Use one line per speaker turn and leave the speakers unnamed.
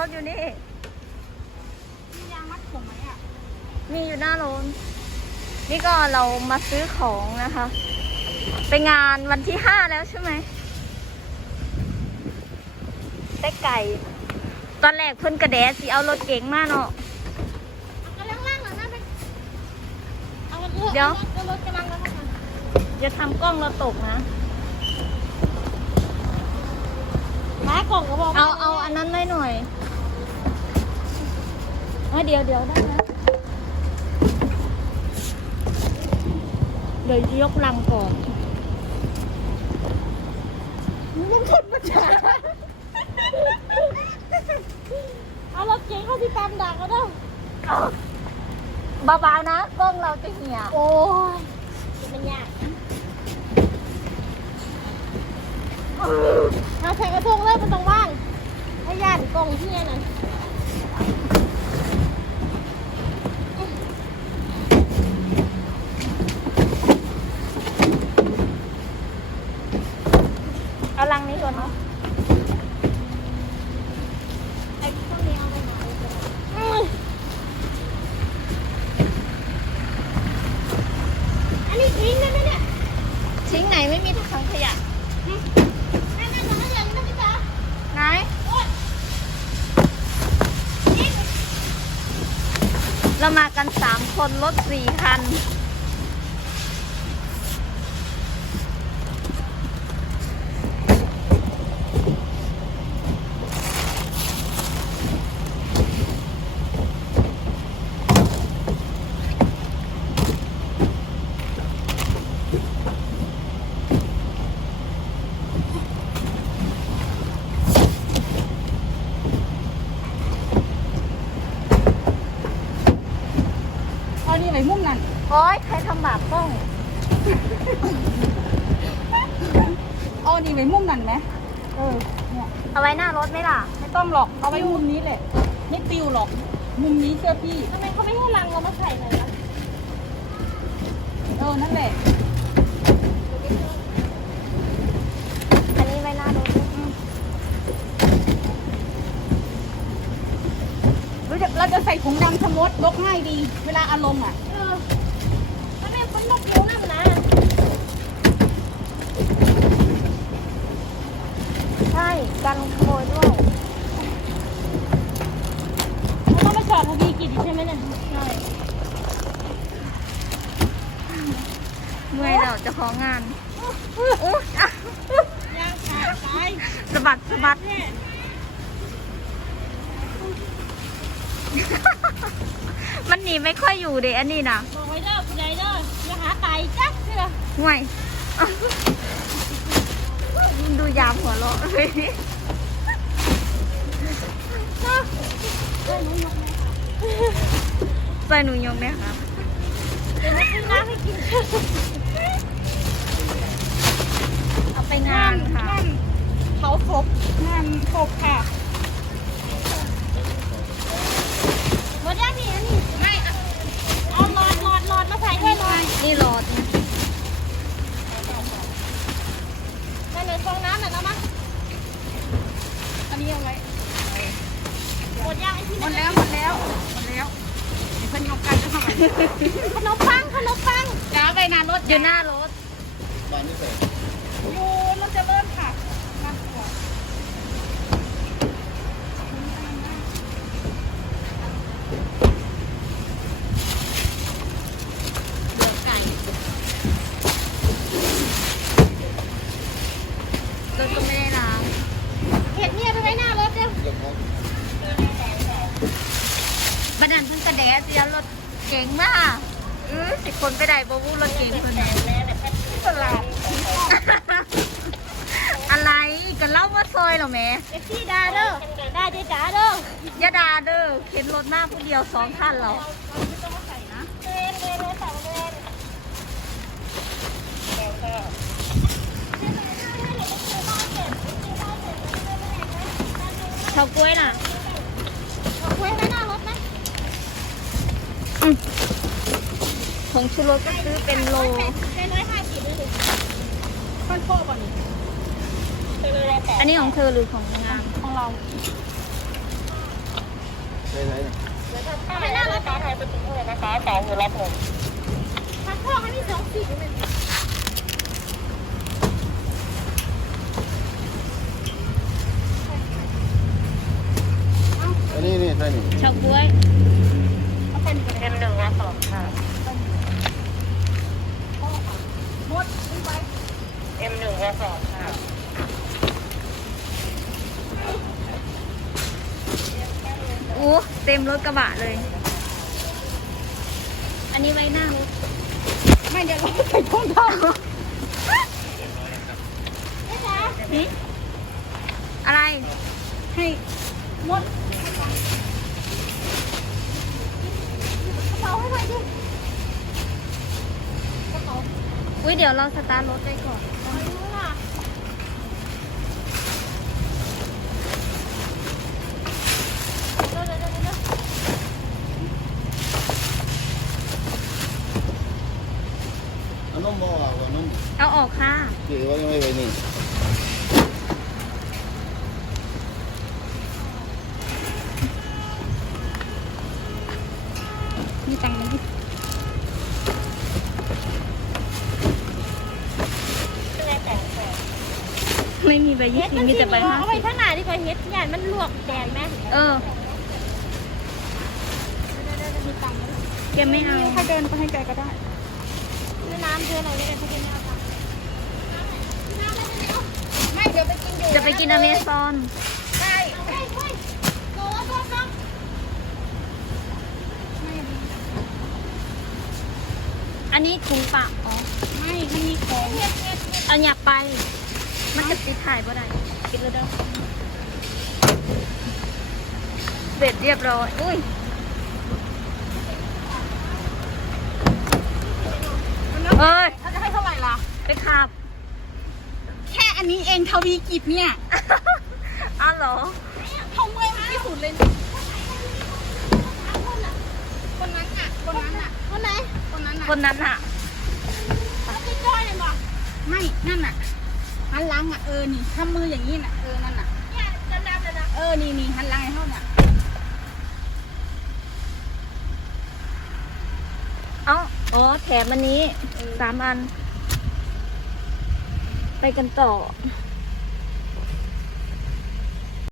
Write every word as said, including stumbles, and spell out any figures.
ถอยู่นี่
มียางมัดผมไหมอ่ะ
มีอยู่หน้าโรงนี่ก็เรามาซื้อของนะคะไปงานวันที่ห้าแล้วใช่ไหมได้ไก่ตอนแรกเพิ่นกระแดะสิเอารถเก๋งมาเนาะ
เอาล่างๆหน่อยนะไปเอา
เดี๋ยว
รถกำลังแล้วค่ะ
อย่าทำกล้องเราตกนะ
มากล่องก็บอก
เอาเอาอันนั้นได้หน่อยเดี๋ยวเดี๋ยวได้นะเดี๋ยวยกลังก่อน
มึงคนมาช้าเอารถเก๋งเข้าที่ตามด่าก็ได้
เบาๆนะกล้องเราจะเหี่ย
โอ้ยมันยากเอาใส่กระทงเลยมันต้องว่างให้ย่านกล่องที่ไหนน่ะ
เอาลังนี้ก่อนเนาะ
ไอ้พวกนี้เอาไปไหนอันนี้ทิ้งได้ไหมเนี่ย
ทิ้งไหนไม่มีถังขยะ
นั่นนั่นนั่นนั่นนั่นพี่จ๋า
ไหนเรามากันสามคนรถสี่คัน
เอานี่ไว้มุมนั่น
โอ๊ยใครทำบาปกล้อง
เอานี่ไว้มุมนั่นไหมเออ
เนี่ยเอาไว้หน้ารถไหมล่ะ
ไม่ต้องหรอกเอาไว้มุมนี้แหละไม่ปิวหรอกมุมนี้เชื่อพี่ทำไมเขาไม่ให้รังเรามาใส่เลยล่ะเออนั่นแหละ
อันนี้ไว้หน้ารถ
เราจะใส่ถุงดำชะมดยกง่ายดีเวลาอารมณ์อ่ะเออถ้าแม่คนนกเลี้ยวนั่นนะ
ใช่กันขโมยด้วย
เขาต้องมาจอดทวีกิจใช่ไหมเนี่ย
ใช่เมื่อยเราจะของงานอุ๊ย
ยางขาดตาย
สะบัดสะบัดมันหนีไม่ค่อยอยู่เด็อันนี้นะ
บอกไว้เด้อคุณยายเด้ออย่าหาไตจักเชื่อ
ห่วยดูยามหัวเราะเลยใส่หนูยงเนี่ยค่ะ
เดี๋ยวไม่ซื้อน้ำให้กิน
เอาไปงานค่ะ
เขาศพงานศพค่ะหมดยังนี่อันนี้ไม่เอาหลอดหลอดหลอดมาใส่ด้วยหน่อย
นี่หลอด
นั่นเลยฟองน้ำหน่อยนะมั้งอันนี้เอาไว้หมดยังไอ้ที่หมดแล้วหมดแล้วหมดแล้วเพิ่นยกไก่จะทำไมขนมปังขนมปังจ้าไปนานรถ
อยู่หน้ารถ
อยู่มันจะเริ่มค่ะมากกว่า
รถก็ไม่ได้ล้าง
เห็ดเนี่ยไปไว้หน้ารถเร็ว
บันนั้นเพิ่งกระแดะเสียรถเก่งมากเออสิคนไปได้บ่วู้รถเก่งคนไหน
ตลาด
อะไรกันเล่าว่าซอยหรอแม่
เอฟซีดาเด้อได้เจ๊จ๋าเด้
อยาดาเด้อเข็นรถหน้าผู้เดียวสองคันเรา
ไม่ต้องมาใส่นะเล่นเล่นเล่นสองเล่น
เฉากล้วยน่ะ
เฉากล้วยไว้หน้ารถไหม
ผงชูรสก็ซื้อเป็นโล
เป็นร้อยห้าสิบเลยค่อนโค้ก่อน
อันนี้ของเธอหรือของงาน
ของเรา
ไปไหน
ไม่น่ารักไทยเป็นติ่งเลยนะคะแต่อยู่รับผมทางพ่อให้มีสองสีเป็น
อันนี้นี่ใช่นี่
เฉาก๊วย
เขาเป็นเอ็มหนึ่งและสองค่ะหมดขึ้นไปเอ็มหนึ่งและสองค่ะ
อู้เต็มรถกระบะเลย อันนี้ไว้หน้ารถ
ไม่เดี๋ยวเราใส่ถุงเท้าไม่จ้า
หึอะไร
ให้หมดกระเป๋าให้หน่อยดิ
อุ้ยเดี๋ยวเราสตาร์ทรถไปก่อน
ไม่รู้ล่ะ
อันนั้นบ่ว่าวันนั้น
เอาออกค่ะ
เดี๋ยวว่ายังไม่ไปนี่
มีตังค์ไหมไม่มีใบยี่สิบมีแต่ใบห้า
เอาไป
สิบ
ข้างหน้าดีกว่าเฮ็ดยานมันลวกแดงไหม
เออแกไม่เอา
ถ้าเดินไปให้แกก็ได้ซื้อน้ำซื้ออะไรไม่ได้เพราะแกไม่เอาตังค์ไม่เดี๋ยวไปกินอยู่
จะไปกินอเมซอน
ได้เฮ้ยเฮ้ยโก้โก้โก้
อันนี้ถุงปากอ๋อ
ไม่มันมีของเฮ็ดเฮ็ด
เอาอยากไป มันจะติดถ่ายบ่ได้กินเลยเด้อเสร็จเรียบร้อยอุ้ย เอ้ย
เขาจะให้เท่าไหร่ล่ะ
ไปขับ
แค่อันนี้เองทวีกิจเนี่ย
อ้าวเหรอ
เขาเมื่อยที่สุดเลยคนนั้นอ่ะคนนั้นอ่ะคนไหนคนนั้นอ่ะ
คนนั้นอะ
เขาไปจ้อยเลยบอกไม่นั่นอ่ะหันหลังอ่ะเออนี่ทำมืออย่างนี้น่ะเออนั่นน่ะจะรับเลยนะเออนี่นี่หันหลังให้เขาน่ะ
เอ้าอ๋อแถมอันนี้สามอัน ไปกันต่อ